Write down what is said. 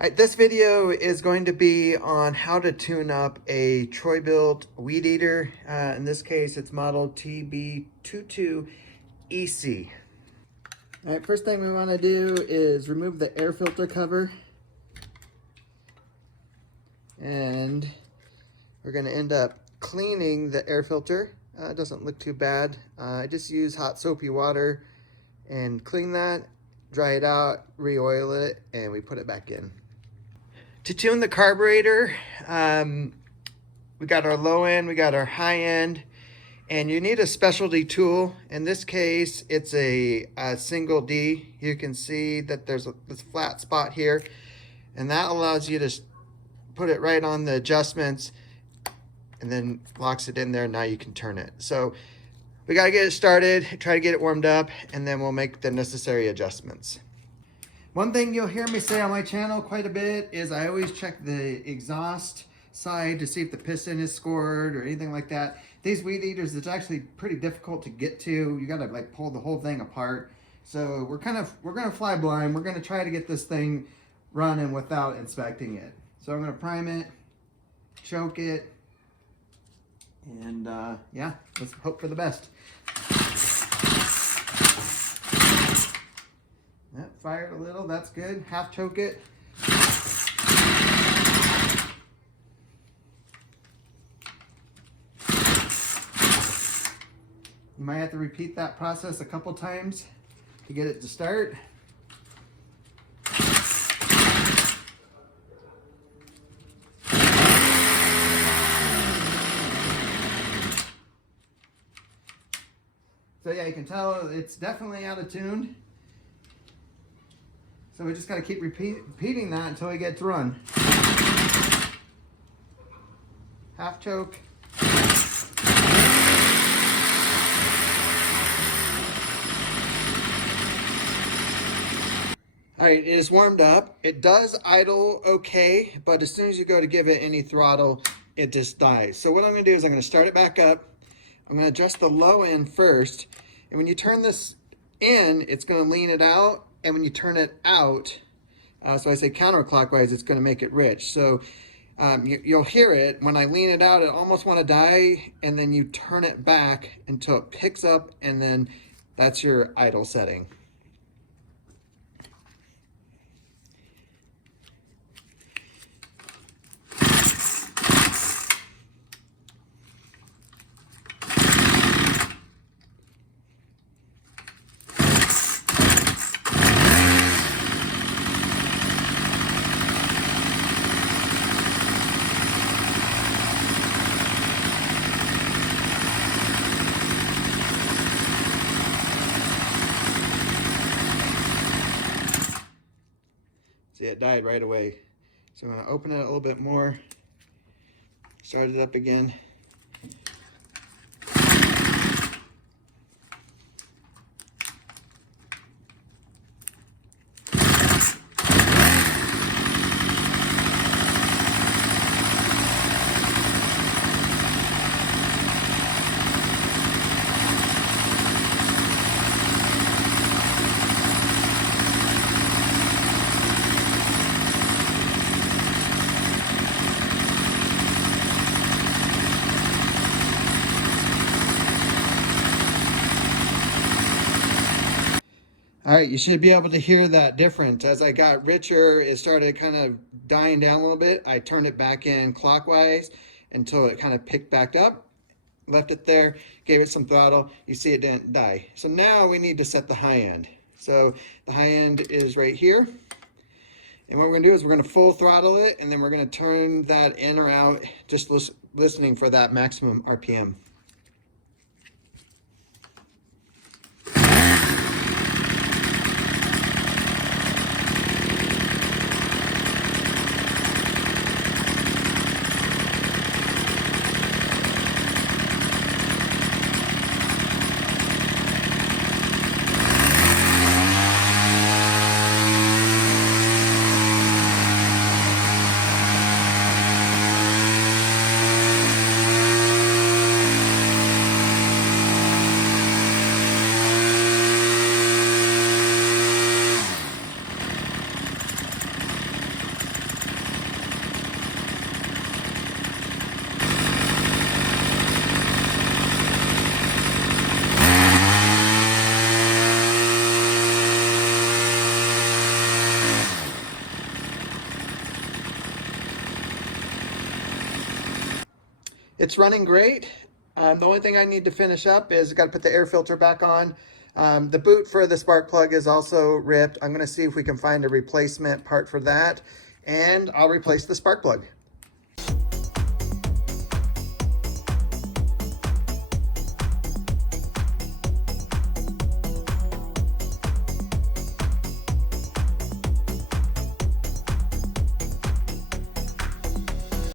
Alright, this video is going to be on how to tune up a Troy-Bilt weed eater. In this case, it's model TB22 EC. Alright, first thing we want to do is remove the air filter cover. And we're going to end up cleaning the air filter. It doesn't look too bad. I just use hot soapy water and clean that, dry it out, re-oil it, and we put it back in. To tune the carburetor, we got our low end, we got our high end, and you need a specialty tool. In this case, it's a single D. You can see that there's this flat spot here, and that allows you to put it right on the adjustments and then locks it in there. Now you can turn it. So we got to get it started, try to get it warmed up, and then we'll make the necessary adjustments. One thing you'll hear me say on my channel quite a bit is I always check the exhaust side to see if the piston is scored or anything like that. These weed eaters, it's actually pretty difficult to get to. You got to like pull the whole thing apart. So we're gonna fly blind. We're gonna try to get this thing running without inspecting it. So I'm gonna prime it, choke it, and yeah, let's hope for the best. Yep, fired a little, that's good. Half choke it. You might have to repeat that process a couple times to get it to start. So yeah, you can tell it's definitely out of tune. So we just got to keep repeating that until we get to run. Half choke. All right, it is warmed up. It does idle okay, but as soon as you go to give it any throttle, it just dies. So what I'm gonna do is I'm gonna start it back up. I'm gonna adjust the low end first. And when you turn this in, it's gonna lean it out. And when you turn it out, so I say counterclockwise, it's gonna make it rich. So you'll hear it. When I lean it out, it almost wanna die, and then you turn it back until it picks up, and then that's your idle setting. See, it died right away. So I'm going to open it a little bit more, start it up again. All right, you should be able to hear that difference. As I got richer, it started kind of dying down a little bit. I turned it back in clockwise until it kind of picked back up. Left it there, gave it some throttle. You see it didn't die. So now we need to set the high end. So the high end is right here. And what we're gonna do is we're gonna full throttle it, and then we're gonna turn that in or out, just listening for that maximum RPM. it's running great. The only thing I need to finish up is got to put the air filter back on. The boot for the spark plug is also ripped. I'm going to see if we can find a replacement part for that, and I'll replace the spark plug.